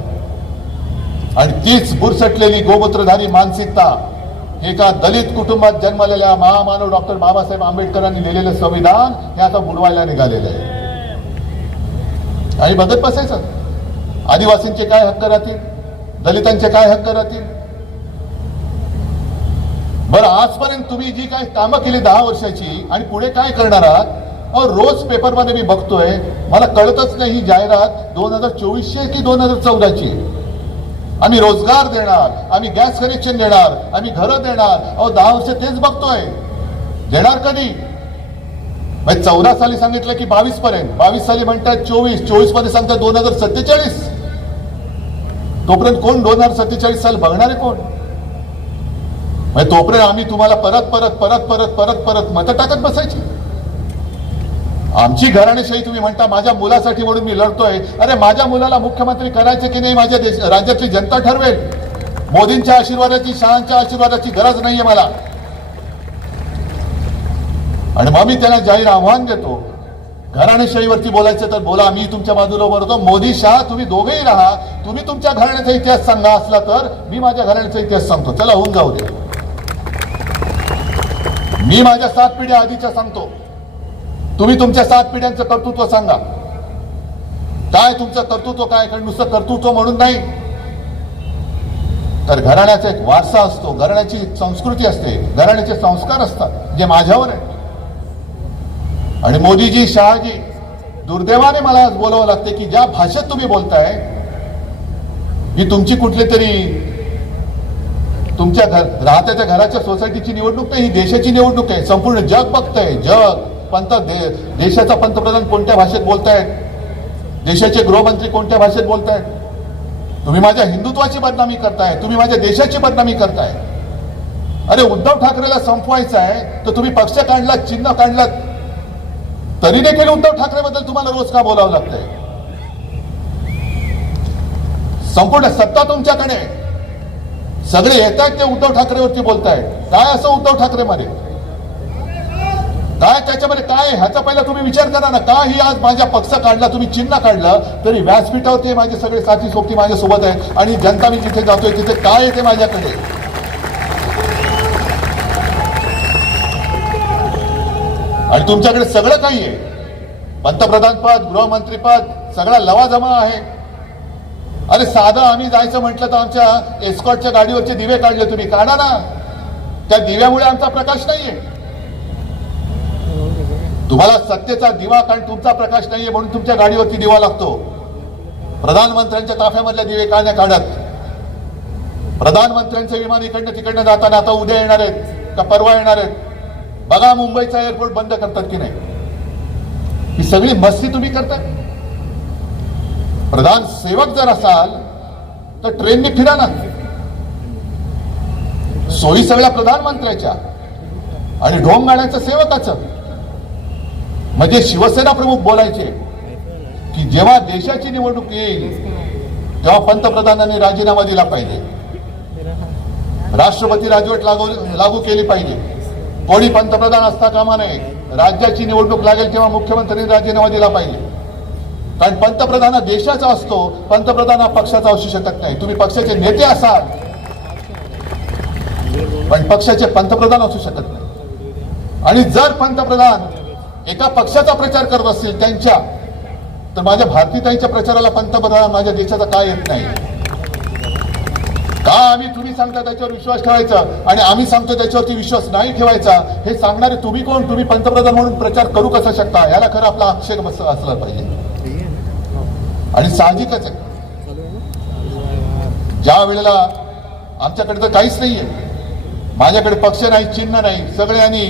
आणि तीच बुरसटलेली गोमूत्रधारी मानसिकता एका दलित कुटुंबात जन्मलेल्या महामानव डॉक्टर बाबासाहेब आंबेडकरांनी लिहिलेलं संविधान हे आता बुडवायला निघालेलं आहे. आणि बघत बसायचं, आदिवासींचे काय हक्क राहतील, दलितांचे काय हक्क राहतील. बरं, आजपर्यंत तुम्ही जी काय कामं केली 10 वर्षाची आणि पुढे काय करणार आहात? रोज पेपरमध्ये मी बघतोय, मला कळतच नाही ही जाहिरात 2024 की 2014ची. आम्ही रोजगार देणार, आम्ही गॅस कनेक्शन देणार, आम्ही घरं देणार. 10 वर्ष तेच बघतोय, देणार कधी? 14 साली सांगितलं की 22 पर्यंत, 22 साली म्हणतात 24 मध्ये सांगतात 2047. तोपर्यंत कोण 2047 साल बघणार आहे कोण? तोपर्यंत आम्ही तुम्हाला परत मतं टाकत बसायची. आमची घराणेशाही तुम्ही म्हणता, माझ्या मुलासाठी म्हणून मी लढतोय. अरे माझ्या मुलाला मुख्यमंत्री करायचे की नाही माझ्या राज्यातली जनता ठरवेल. मोदींच्या आशीर्वादाची, शहांच्या आशीर्वादाची गरज नाहीये मला. आणि मग मी त्यांना जाहीर आव्हान देतो, घराणेशाहीवरती बोलायचं तर बोला, मी तुमच्या बाजूला बोलतो. मोदी शहा तुम्ही दोघेही राहा, तुम्ही तुमच्या घराण्याचा इतिहास सांगा असला तर मी माझ्या घराण्याचा इतिहास सांगतो. चला होऊन जाऊ दे. मी माझ्या 7 पिढ्या आधीच्या सांगतो, तुम्ही तुमच्या 7 पिढ्यांचं कर्तृत्व सांगा. काय तुमचं कर्तृत्व काय? कारण नुसतं कर्तृत्व म्हणून नाही, तर घराण्याचा एक वारसा असतो, घराण्याची संस्कृती असते, घराण्याचे संस्कार असतात जे माझ्यावर आहे. आणि मोदीजी, शहाजी, दुर्दैवाने मला आज बोलावं लागते की ज्या भाषेत तुम्ही बोलताय ही तुमची कुठली तरी तुमच्या राहत्या घराच्या सोसायटीची निवडणूक नाही, ही देशाची निवडणूक आहे. संपूर्ण जग बघतंय, जग. देशाचा पंतप्रधान कोणत्या भाषेत बोलतायत, देशाचे गृहमंत्री कोणत्या भाषेत तायत. तुम्ही माझ्या हिंदुत्वाची बदनामी करताय, तुम्ही माझ्या देशाची बदनामी करताय. अरे उद्धव ठाकरेला संपवायचं आहे तर तुम्ही पक्ष काढला, चिन्ह काढला, तरी देखील उद्धव ठाकरेबद्दल तुम्हाला रोज का बोलावं लागतंय? संपूर्ण सत्ता तुमच्याकडे, सगळे येत आहेत ते उद्धव ठाकरेवरती बोलतायत. काय असं उद्धव ठाकरेमध्ये काय, त्याच्यामध्ये काय? ह्याचा पहिला तुम्ही विचार करा ना. काही आज माझ्या पक्ष काढला, तुम्ही चिन्ह काढलं, तरी व्यासपीठावरती माझे सगळे साथी सोबती माझ्या सोबत आहेत आणि जनता मी जिथे जातोय तिथे काय येते माझ्याकडे? आणि तुमच्याकडे सगळं काही आहे, पंतप्रधान पद, गृहमंत्री पद, सगळा लवाजमा आहे. अरे साधं आम्ही जायचं म्हटलं तर आमच्या एस्कॉर्टच्या गाडीवरचे दिवे काढले, तुम्ही काढा ना. त्या दिव्यामुळे आमचा प्रकाश नाहीये. तुम्हाला सत्तेचा दिवा, कारण तुमचा प्रकाश नाहीये म्हणून तुमच्या गाडीवरती दिवा लागतो. प्रधानमंत्र्यांच्या ताफ्यामधल्या दिवे का नाही काढत? प्रधानमंत्र्यांचे विमान इकडनं तिकडनं जाताना आता उद्या येणार आहेत का परवा येणार आहेत? बघा मुंबईचा एअरपोर्ट बंद करतात की नाही. ही सगळी मस्ती तुम्ही करताय. प्रधान सेवक जर असाल तर ट्रेनने फिरा ना. सोयी सगळ्या प्रधानमंत्र्याच्या आणि ढोंग गाण्याचं सेवकाचं. म्हणजे शिवसेना प्रमुख बोलायचे की जेव्हा देशाची निवडणूक येईल तेव्हा पंतप्रधानांनी राजीनामा दिला पाहिजे, राष्ट्रपती राजवट लागू केली पाहिजे. कोणी पंतप्रधान असता कामा नये. राज्याची निवडणूक लागेल तेव्हा मुख्यमंत्र्यांनी राजीनामा दिला पाहिजे. कारण पंतप्रधान हा देशाचा असतो, पंतप्रधान हा पक्षाचा असू शकत नाही. तुम्ही पक्षाचे नेते असाल पण पक्षाचे पंतप्रधान असू शकत नाही. आणि जर पंतप्रधान एका पक्षाचा प्रचार करत असतील त्यांच्या, तर माझ्या भारतीताईच्या प्रचाराला पंतप्रधान माझ्या देशाचा काय येत नाही? का आम्ही तुम्ही सांगता त्याच्यावर विश्वास ठेवायचा आणि आम्ही सांगतो त्याच्यावरती विश्वास नाही ठेवायचा, हे सांगणारे तुम्ही कोण? तुम्ही पंतप्रधान म्हणून प्रचार करू कसा शकता? याला खरं आपला आक्षेप असला पाहिजे. आणि साहजिकच आहे, ज्या वेळेला आमच्याकडे तर काहीच नाहीये, माझ्याकडे पक्ष नाही, चिन्ह नाही, सगळ्यांनी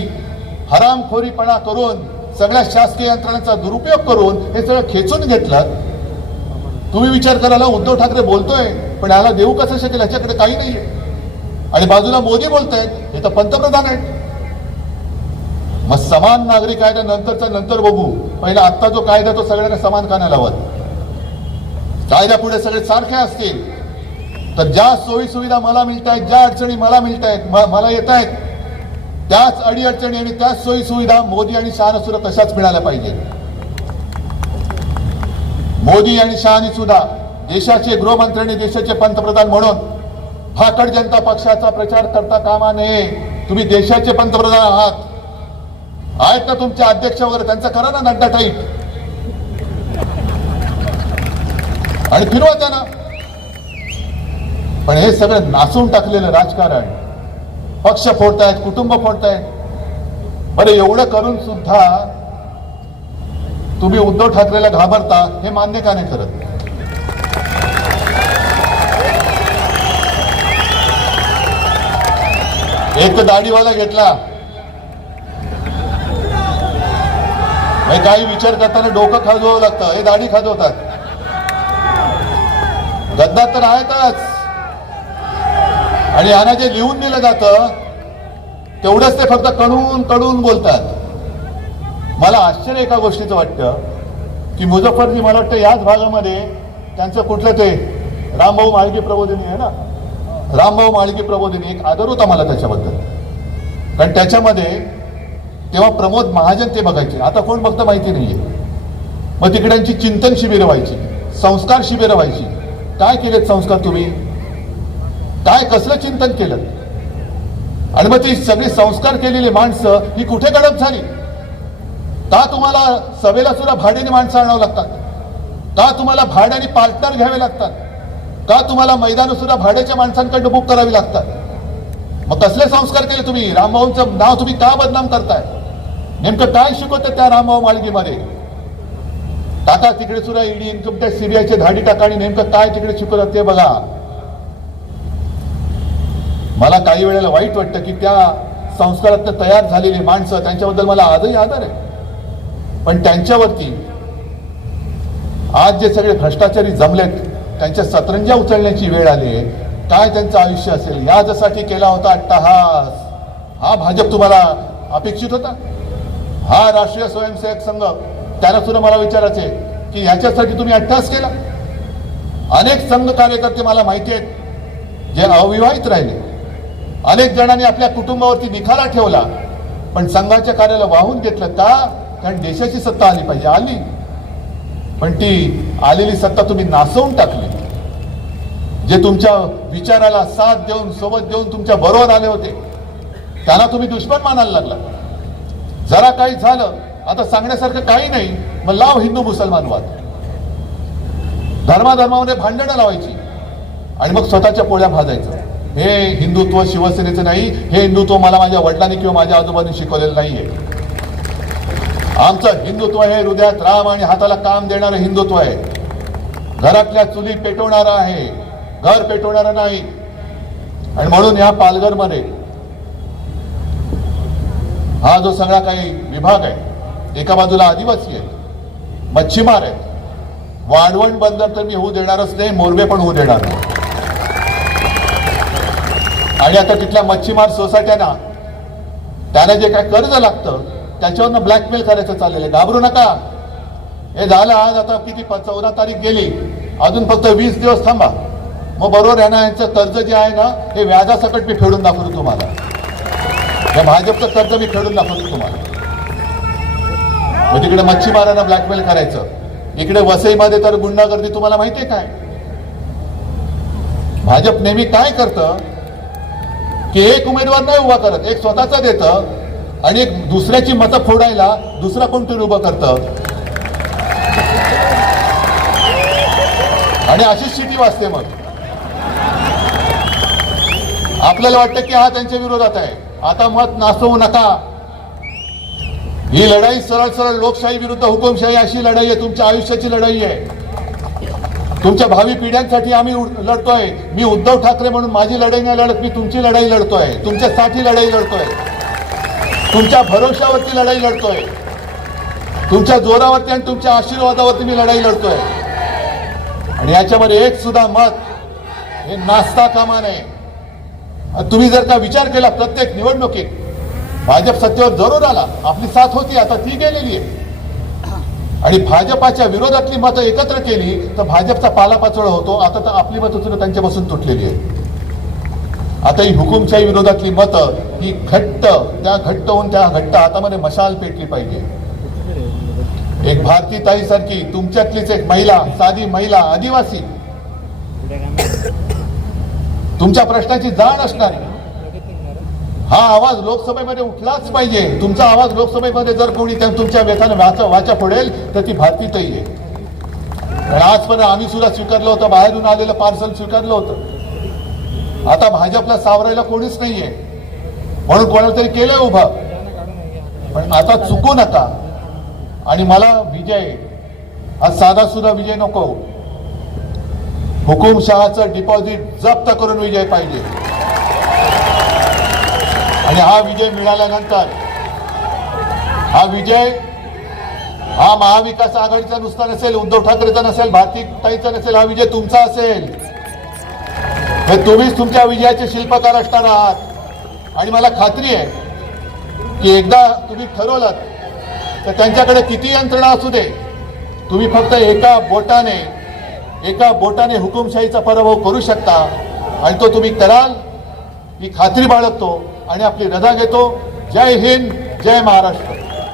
हरामखोरीपणा करून सगळ्या शासकीय यंत्रणांचा दुरुपयोग करून हे सगळं खेचून घेतलं. तुम्ही विचार करायला, उद्धव ठाकरे बोलतोय पण याला देऊ कसं शकेल? याच्याकडे काही नाहीये. आणि बाजूला मोदी बोलतायत, हे तर पंतप्रधान आहेत. मग समान नागरिक कायदा नंतरचा नंतर बघू, पहिला आत्ता जो कायदा तो सगळ्यांना समान का नाही लावत? कायद्या पुढे सगळे सारखे असतील तर ज्या सोयी सुविधा मला मिळत आहेत, ज्या अडचणी मला मिळत आहेत, मला येत आहेत, त्याच अडीअडचणी आणि त्याच सोयी सुविधा मोदी आणि शहाने सुद्धा तशाच मिळाल्या पाहिजे. मोदी आणि शहाने सुद्धा देशाचे गृहमंत्री आणि देशाचे पंतप्रधान म्हणून भाकड जनता पक्षाचा प्रचार करता कामा नये. तुम्ही देशाचे पंतप्रधान आहेत ना, तुमचे अध्यक्ष वगैरे, त्यांचा करा ना नड्डा टाईप आणि फिरवा त्यांना. पण हे सगळं नासून टाकलेलं राजकारण, पक्ष फोडतायत, कुटुंब फोडतायत. बरं, एवढं करून सुद्धा तुम्ही उद्धव ठाकरेला घाबरता, हे मान्य का नाही करत? एक दाढीवाला घेतला, काही विचार करताना डोकं खाजवावं लागतं, हे दाढी खाजवतात. गद्दार तर आहेतच. आणि यांना जे लिहून दिलं जातं तेवढंच ते फक्त कडून कडून बोलतात. मला आश्चर्य एका गोष्टीचं वाटतं की मुझफ्फरजी, मला वाटतं याच भागामध्ये त्यांचं कुठलं ते रामभाऊ माळगी प्रबोधिनी आहे ना, रामभाऊ माळगी प्रबोधिनी, एक आदर होता मला त्याच्याबद्दल. कारण त्याच्यामध्ये तेव्हा प्रमोद महाजन ते बघायचे, आता कोण बघतं माहिती नाहीये. मग तिकड्यांची चिंतन शिबिरं व्हायची, संस्कार शिबिरं व्हायची. काय केलेत संस्कार तुम्ही? काय कसलं चिंतन केलं? आणि मग ती सगळी संस्कार केलेली माणसं ही कुठे गडप झाली? का तुम्हाला सभेला सुद्धा भाड्याने माणसं आणावं लागतात? का तुम्हाला भाड्याने पार्टनर घ्यावे लागतात? का तुम्हाला मैदान सुद्धा भाड्याच्या माणसांकडनं बुक करावी लागतात? मग कसले संस्कार केले तुम्ही? रामभाऊंचं नाव तुम्ही का बदनाम करताय? नेमकं काय शिकवतं त्या रामभाऊ माळगीमध्ये? टाका तिकडे सुद्धा ईडी, इन्कम टॅक्स, सीबीआयचे धाडी टाका आणि नेमकं काय तिकडे शिकवतात ते बघा. मला काही वेळेला वाईट वाटतं की त्या संस्कारातनं तयार झालेली माणसं, त्यांच्याबद्दल मला आजही आदर आहे, पण त्यांच्यावरती आज जे सगळे भ्रष्टाचारी जमलेत त्यांच्या सतरंजा उचलण्याची वेळ आली. काय त्यांचं आयुष्य असेल? याच्यासाठी केला होता अट्टहास. हा भाजप तुम्हाला अपेक्षित होता? हा राष्ट्रीय स्वयंसेवक संघ, त्यांना सुद्धा मला विचारायचे की ह्याच्यासाठी तुम्ही अट्टहास केला? अनेक संघ कार्यकर्ते मला माहिती आहेत जे अविवाहित राहिले. अनेक जणांनी आपल्या कुटुंबावरती निखारा ठेवला, पण संघाच्या कार्याला वाहून घेतलं. का? कारण देशाची सत्ता आली पाहिजे. आली, पण ती आलेली सत्ता तुम्ही नासवून टाकली. जे तुमच्या विचाराला साथ देऊन, सोबत देऊन तुमच्या बरोबर आले होते, त्यांना तुम्ही दुश्मन मानायला लागला. जरा काही झालं, आता सांगण्यासारखं काही नाही, मग लाव हिंदू मुसलमान वाद, धर्माधर्मामध्ये भांडणं लावायची आणि मग स्वतःच्या पोळ्या भाजायचं. हे हिंदुत्व शिवसेनेचं नाही. हे हिंदुत्व मला माझ्या वडिलांनी किंवा माझ्या आजोबांनी शिकवलेलं नाहीये. आमचं हिंदुत्व हे हृदयात राम आणि हाताला काम देणारं हिंदुत्व आहे. घरातल्या चुली पेटवणारं आहे, घर पेटवणारं नाही. आणि म्हणून या पालघरमध्ये हा जो सगळा काही विभाग आहे, एका बाजूला आदिवासी आहे, मच्छीमार आहे. वाढवण बंदर तर मी होऊ देणारच नाही, मोरबे पण होऊ देणार नाही. आणि आता तिथल्या मच्छीमार सोसायट्यांना त्यांना जे काय कर्ज लागतं त्याच्यावरनं ब्लॅकमेल करायचं चाललेलं. घाबरू नका. हे झालं आज, आता किती 14 तारीख गेली, अजून फक्त 20 दिवस थांबा, मग बरोबर आहे ना. यांचं कर्ज जे आहे ना, हे व्याजासकट मी फेडून दाखवतो तुम्हाला. या भाजपचं कर्ज मी फेडून दाखवतो तुम्हाला. मग तिकडे मच्छीमारांना ब्लॅकमेल करायचं, इकडे वसईमध्ये तर गुंडागर्दी. तुम्हाला माहितीये काय भाजप नेहमी काय करतं की एक उमेदवार नाही उभा करत, एक स्वतःचा देतं आणि एक दुसऱ्याची मतं फोडायला दुसरा कोणतरी उभं करतं. आणि अशी स्थिती वाचते. मग आपल्याला वाटतं की हा त्यांच्या विरोधात आहे, आता मत नाचवू नका. ही लढाई सरळ सरळ लोकशाही विरुद्ध हुकुमशाही अशी लढाई आहे, तुमच्या आयुष्याची लढाई आहे. तुमच्या भावी पिढ्यांसाठी आम्ही लढतोय. मी उद्धव ठाकरे म्हणून माझी लढाई नाही लढत, मी तुमची लढाई लढतोय, तुमच्यासाठी लढाई लढतोय, तुमच्या भरोशावरती लढाई लढतोय, तुमच्या जोरावरती आणि तुमच्या आशीर्वादावरती मी लढाई लढतोय. आणि याच्यामध्ये एक सुद्धा मत हे नाचता कामा नये. तुम्ही जर का विचार केला, प्रत्येक निवडणुकीत भाजप सत्तेवर जरूर आला, आपली साथ होती, आता ती गेलेली आहे. आणि भाजपाच्या विरोधातली मतं एकत्र केली तर भाजपचा पालापाचोळा होतो. आता तर आपली मतं सुद्धा त्यांच्यापासून तुटलेली आहे. आता ही हुकुमशाही विरोधातली मतं ही घट्ट होऊन त्या घट्ट हातामध्ये मशाल पेटली पाहिजे. एक भारती ताई सारखी तुमच्यातलीच एक महिला, साधी महिला, आदिवासी, तुमच्या प्रश्नाची जाण असणारी, हा आवाज लोकसभेमध्ये उठलाच पाहिजे. तुमचा आवाज लोकसभेमध्ये जर कोणी तुमच्या व्यथाने वाचा फोडेल तर ती भारती ताई आहे. आणि आजपर्यंत आम्ही सुद्धा स्वीकारलं होतं, बाहेरून आलेलं पार्सल स्वीकारलं होतं. आता भाजपला सावरायला कोणीच नाहीये म्हणून कोणाला तरी केलंय उभं. पण आता चुकू नका. आणि मला विजय हा साधा सुद्धा विजय नको, हुकुमशहाचं डिपॉझिट जप्त करून विजय पाहिजे. आणि हा विजय मिळाल्यानंतर हा विजय हा महाविकास आघाडीचा नुसता नसेल, उद्धव ठाकरेचा नसेल, भारतीताईचा नसेल, हा विजय तुमचा असेल. तुम्हीच तुमच्या विजयाचे शिल्पकार असणार आहात. आणि मला खात्री आहे की एकदा तुम्ही ठरवलं तर त्यांच्याकडे किती यंत्रणा असू दे, तुम्ही फक्त एका बोटाने हुकुमशाहीचा पराभव करू शकता. आणि तो तुम्ही कराल ही खात्री बाळगतो आणि आपली रजा घेतो. जय हिंद, जय महाराष्ट्र.